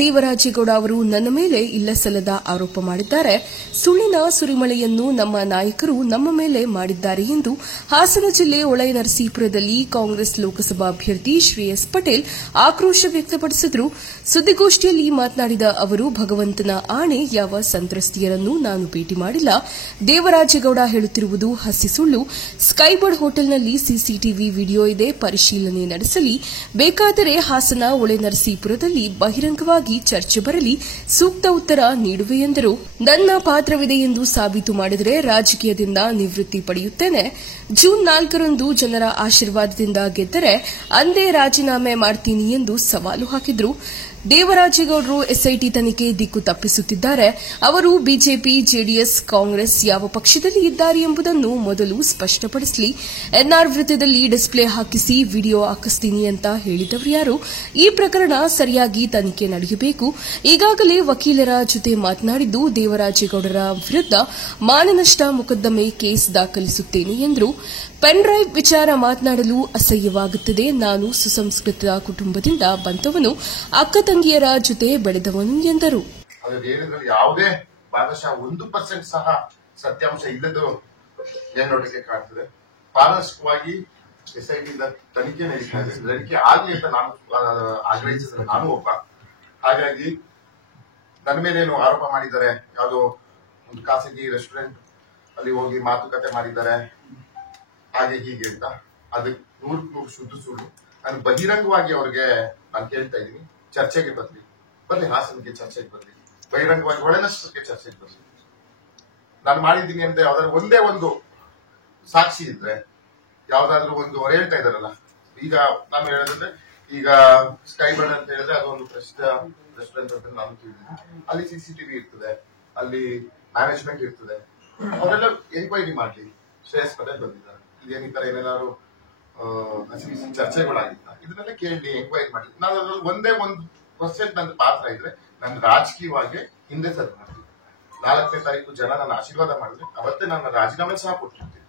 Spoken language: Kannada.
ದೇವರಾಜೇಗೌಡ ಅವರು ನನ್ನ ಮೇಲೆ ಇಲ್ಲಸಲ್ಲದ ಆರೋಪ ಮಾಡಿದ್ದಾರೆ. ಸುಳ್ಳಿನ ಸುರಿಮಳೆಯನ್ನು ನಮ್ಮ ನಾಯಕರು ನಮ್ಮ ಮೇಲೆ ಮಾಡಿದ್ದಾರೆ ಎಂದು ಹಾಸನ ಜಿಲ್ಲೆ ಹೊಳೆನರಸೀಪುರದಲ್ಲಿ ಕಾಂಗ್ರೆಸ್ ಲೋಕಸಭಾ ಅಭ್ಯರ್ಥಿ ಶ್ರೇಯಸ್ ಪಟೇಲ್ ಆಕ್ರೋಶ ವ್ಯಕ್ತಪಡಿಸಿದರು. ಸುದ್ದಿಗೋಷ್ಠಿಯಲ್ಲಿ ಮಾತನಾಡಿದ ಅವರು, ಭಗವಂತನ ಆಣೆ, ಯಾವ ಸಂತ್ರಸ್ತೆಯರನ್ನು ನಾನು ಭೇಟಿ ಮಾಡಿಲ್ಲ. ದೇವರಾಜೇಗೌಡ ಹೇಳುತ್ತಿರುವುದು ಹಸಿ ಸುಳ್ಳು. ಸ್ಕೈಬರ್ಡ್ ಹೋಟೆಲ್ನಲ್ಲಿ ಸಿಸಿಟಿವಿ ವಿಡಿಯೋ ಇದೆ, ಪರಿಶೀಲನೆ ನಡೆಸಲಿ. ಬೇಕಾದರೆ ಹಾಸನ ಹೊಳೆನರಸೀಪುರದಲ್ಲಿ ಬಹಿರಂಗವಾಗಿ ಚರ್ಚೆ ಬರಲಿ, ಸೂಕ್ತ ಉತ್ತರ ನೀಡುವೆ ಎಂದರು. ನನ್ನ ಪಾತ್ರವಿದೆ ಎಂದು ಸಾಬೀತು ಮಾಡಿದರೆ ರಾಜಕೀಯದಿಂದ ನಿವೃತ್ತಿ ಪಡೆಯುತ್ತೇನೆ. ಜೂನ್ 4ರಂದು ಜನರ ಆಶೀರ್ವಾದದಿಂದ ಗೆದ್ದರೆ ಅಂದೇ ರಾಜೀನಾಮೆ ಮಾಡ್ತೀನಿ ಎಂದು ಸವಾಲು ಹಾಕಿದರು. ದೇವರಾಜೇಗೌಡರು ಎಸ್ಐಟಿ ತನಿಖೆ ದಿಕ್ಕು ತಪ್ಪಿಸುತ್ತಿದ್ದಾರೆ. ಅವರು ಬಿಜೆಪಿ, ಜೆಡಿಎಸ್, ಕಾಂಗ್ರೆಸ್ ಯಾವ ಪಕ್ಷದಲ್ಲಿ ಇದ್ದಾರೆ ಎಂಬುದನ್ನು ಮೊದಲು ಸ್ಪಷ್ಟಪಡಿಸಲಿ. ಎನ್ಆರ್ ವೃತ್ತದಲ್ಲಿ ಡಿಸ್ಪ್ಲೇ ಹಾಕಿಸಿ ವಿಡಿಯೋ ಹಾಕಿಸ್ತೀನಿ ಅಂತ ಹೇಳಿದವರು ಯಾರು? ಈ ಪ್ರಕರಣ ಸರಿಯಾಗಿ ತನಿಖೆ ನಡೆಯಬೇಕು. ಈಗಾಗಲೇ ವಕೀಲರ ಜೊತೆ ಮಾತನಾಡಿದ್ದು, ದೇವರಾಜೇಗೌಡರ ವಿರುದ್ಧ ಮಾನನಷ್ಟ ಮೊಕದ್ದಮೆ ಕೇಸ್ ದಾಖಲಿಸುತ್ತೇನೆ ಎಂದರು. ಪೆನ್ ಡ್ರೈವ್ ವಿಚಾರ ಮಾತನಾಡಲು ಅಸಹ್ಯವಾಗುತ್ತದೆ. ನಾನು ಸುಸಂಸ್ಕೃತ ಕುಟುಂಬದಿಂದ ಬಂದವನು, ಅಕ್ಕ ತಂಗಿಯರ ಜೊತೆ ಬೆಳೆದವನು ಎಂದರು. ಯಾವುದೇ ಭಾಗಶಃ 1% ಸಹ ಸತ್ಯಾಂಶ ಇಲ್ಲದು ನೋಡಲಿಕ್ಕೆ ಕಾಣ್ತದೆ. ಪಾರದರ್ಶಕವಾಗಿ ಎಸ್ಐಟಿಯಿಂದ ತನಿಖೆ ನಡೀತಾ ಇದೆ. ತನಿಖೆ ಆಗಲಿ ಅಂತ ನಾನು ಆಗ್ರಹಿಸಿದ್ರೆ ನಾನು ಒಬ್ಬ. ಹಾಗಾಗಿ ನನ್ನ ಮೇಲೇನು ಆರೋಪ ಮಾಡಿದ್ದಾರೆ, ಯಾವುದೋ ಒಂದು ಖಾಸಗಿ ರೆಸ್ಟೋರೆಂಟ್ ಅಲ್ಲಿ ಹೋಗಿ ಮಾತುಕತೆ ಮಾಡಿದ್ದಾರೆ ಹಾಗೆ ಹೀಗೆ ಅಂತ, ಅದು 100% ಶುದ್ಧ ಸುಳ್ಳು. ನಾನು ಬಹಿರಂಗವಾಗಿ ಅವ್ರಿಗೆ ನಾನು ಕೇಳ್ತಾ ಇದ್ದೀನಿ, ಚರ್ಚೆಗೆ ಬರ್ಲಿ, ಹಾಸನಕ್ಕೆ ಚರ್ಚೆಗೆ ಬರ್ಲಿ, ಬಹಿರಂಗವಾಗಿ ಒಳನಷ್ಟಕ್ಕೆ ಚರ್ಚೆಗೆ ಬರ್ಲಿ. ನಾನು ಮಾಡಿದ್ದೀನಿ ಅಂತ ಯಾವ್ದಾದ್ರು ಒಂದೇ ಒಂದು ಸಾಕ್ಷಿ ಇದ್ರೆ, ಯಾವ್ದಾದ್ರು ಒಂದು ಅವ್ರು ಹೇಳ್ತಾ ಇದಾರಲ್ಲ, ಈಗ ನಾನು ಹೇಳೋದಂದ್ರೆ, ಈಗ ಸ್ಕೈಬರ್ಡ್ ಅಂತ ಹೇಳಿದ್ರೆ ಅದೊಂದು ರೆಸ್ಟೋರೆಂಟ್ ಅಂತ ನಾನು ತಿಳಿದಿದ್ದೀನಿ. ಅಲ್ಲಿ ಸಿಸಿಟಿವಿ ಇರ್ತದೆ, ಅಲ್ಲಿ ಮ್ಯಾನೇಜ್ಮೆಂಟ್ ಇರ್ತದೆ. ಅವರೆಲ್ಲ ಎನ್ಕ್ವೈರಿ ಮಾಡ್ಲಿ. ಶ್ರೇಯಸ್ ಪಟೇಲ್ ಬಂದಿದ್ದಾರೆ, ಈಗ ಈ ತರ ಏನೇನಾದ್ರು ಚರ್ಚೆಗಳಾಗಿತ್ತ ಇದನ್ನೆಲ್ಲ ಕೇಳಿ ಎಂಕ್ವೈರಿ ಮಾಡಿ. ನಾನು ಅದ್ರಲ್ಲಿ ಒಂದೇ 1% ನನ್ನ ಪಾತ್ರ ಇದ್ರೆ ನಾನು ರಾಜಕೀಯವಾಗಿ ಹಿಂದೆ ಸರಿ ಮಾಡ್ತೀನಿ. 4ನೇ ತಾರೀಕು ಜನ ನನ್ನ ಆಶೀರ್ವಾದ ಮಾಡಿದ್ರೆ ಅವತ್ತೇ ನಾನು ರಾಜೀನಾಮೆ ಸಹ ಕೊಟ್ಟಿರ್ತೀನಿ.